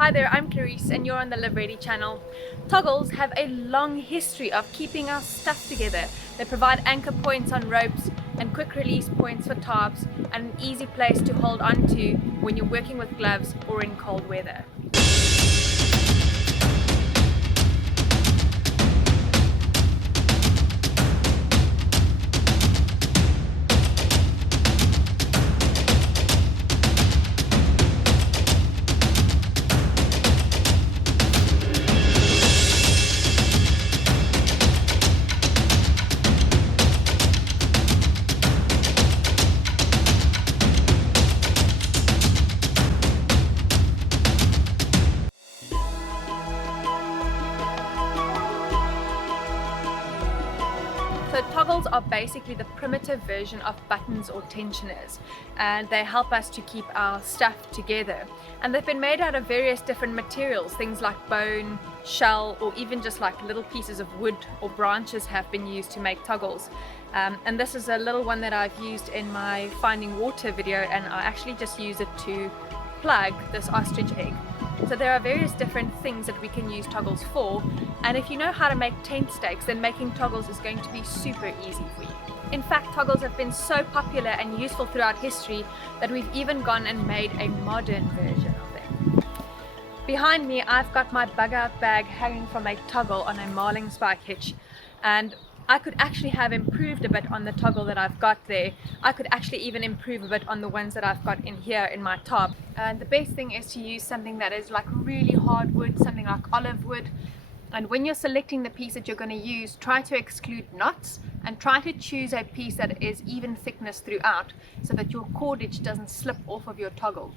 Hi there, I'm Clarice and you're on the Live Ready channel. Toggles have a long history of keeping our stuff together. They provide anchor points on ropes and quick release points for tarps and an easy place to hold on to when you're working with gloves or in cold weather. So toggles are basically the primitive version of buttons or tensioners, and they help us to keep our stuff together. And they've been made out of various different materials, things like bone, shell, or even just like little pieces of wood or branches have been used to make toggles. And this is a little one that I've used in my finding water video, and I actually just use it to plug this ostrich egg. So there are various different things that we can use toggles for, and if you know how to make tent stakes, then making toggles is going to be super easy for you. In fact, toggles have been so popular and useful throughout history that we've even gone and made a modern version of them. Behind me I've got my bug out bag hanging from a toggle on a marling spike hitch, and I could actually have improved a bit on the toggle that I've got there. I could actually even improve a bit on the ones that I've got in here in my tarp. And the best thing is to use something that is like really hard wood, something like olive wood. And when you're selecting the piece that you're going to use, try to exclude knots and try to choose a piece that is even thickness throughout so that your cordage doesn't slip off of your toggle.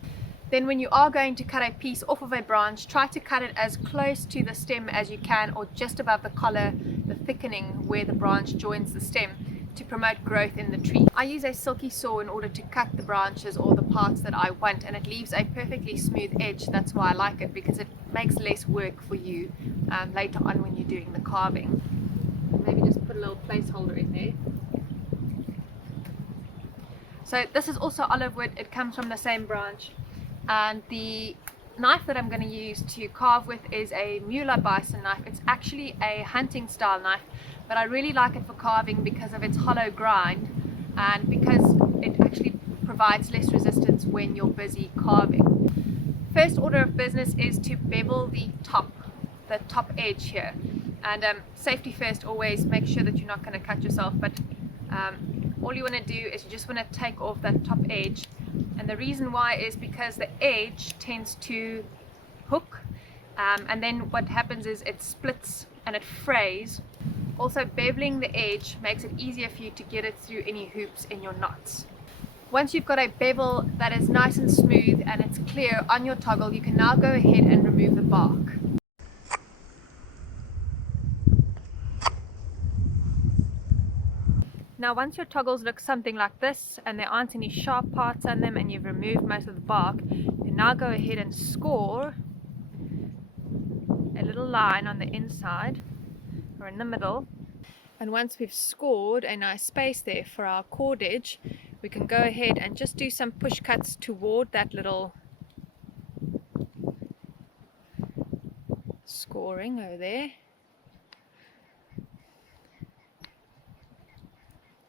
Then when you are going to cut a piece off of a branch, try to cut it as close to the stem as you can, or just above the collar, the thickening where the branch joins the stem, to promote growth in the tree. I use a Silky saw in order to cut the branches or the parts that I want, and it leaves a perfectly smooth edge. That's why I like it, because it makes less work for you later on when you're doing the carving. Maybe just put a little placeholder in there. So this is also olive wood, it comes from the same branch. And the knife that I'm going to use to carve with is a Muela Bison knife. It's actually a hunting style knife, but I really like it for carving because of its hollow grind and because it actually provides less resistance when you're busy carving. First order of business is to bevel the top edge here. And safety first, always make sure that you're not going to cut yourself, but all you want to do is you just want to take off that top edge. And the reason why is because the edge tends to hook, and then what happens is it splits and it frays. Also, beveling the edge makes it easier for you to get it through any hoops in your knots. Once you've got a bevel that is nice and smooth and it's clear on your toggle, you can now go ahead and remove the bark. Now once your toggles look something like this and there aren't any sharp parts on them and you've removed most of the bark, you can now go ahead and score a little line on the inside or in the middle. And once we've scored a nice space there for our cordage, we can go ahead and just do some push cuts toward that little scoring over there.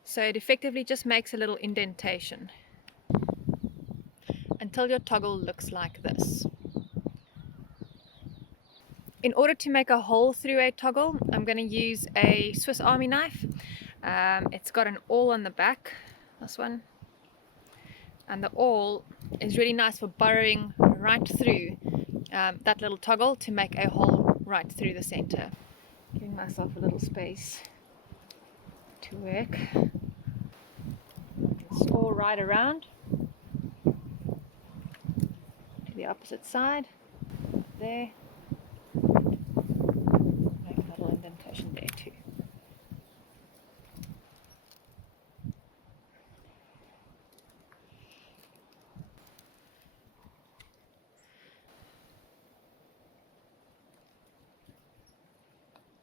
So it effectively just makes a little indentation until your toggle looks like this. In order to make a hole through a toggle, I'm going to use a Swiss Army knife. It's got an awl on the back, this one, and the awl is really nice for burrowing right through that little toggle to make a hole right through the center. Giving myself a little space to work. Score right around to the opposite side there. Make a little indentation there too.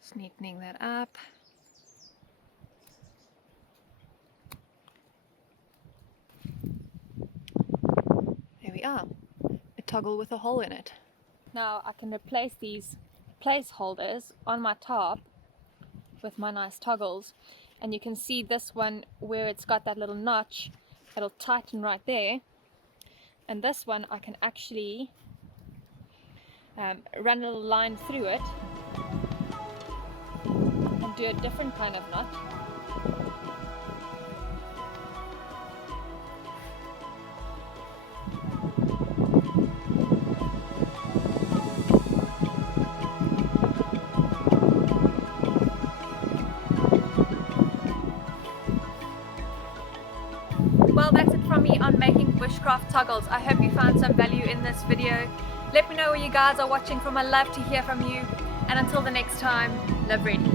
Just neatening that up. There we are, a toggle with a hole in it. Now I can replace these placeholders on my tarp with my nice toggles, and you can see this one where it's got that little notch, it'll tighten right there, and this one I can actually run a little line through it and do a different kind of knot. Well, that's it from me on making bushcraft toggles. I hope you found some value in this video. Let me know where you guys are watching from. I love to hear from you. And until the next time, live ready.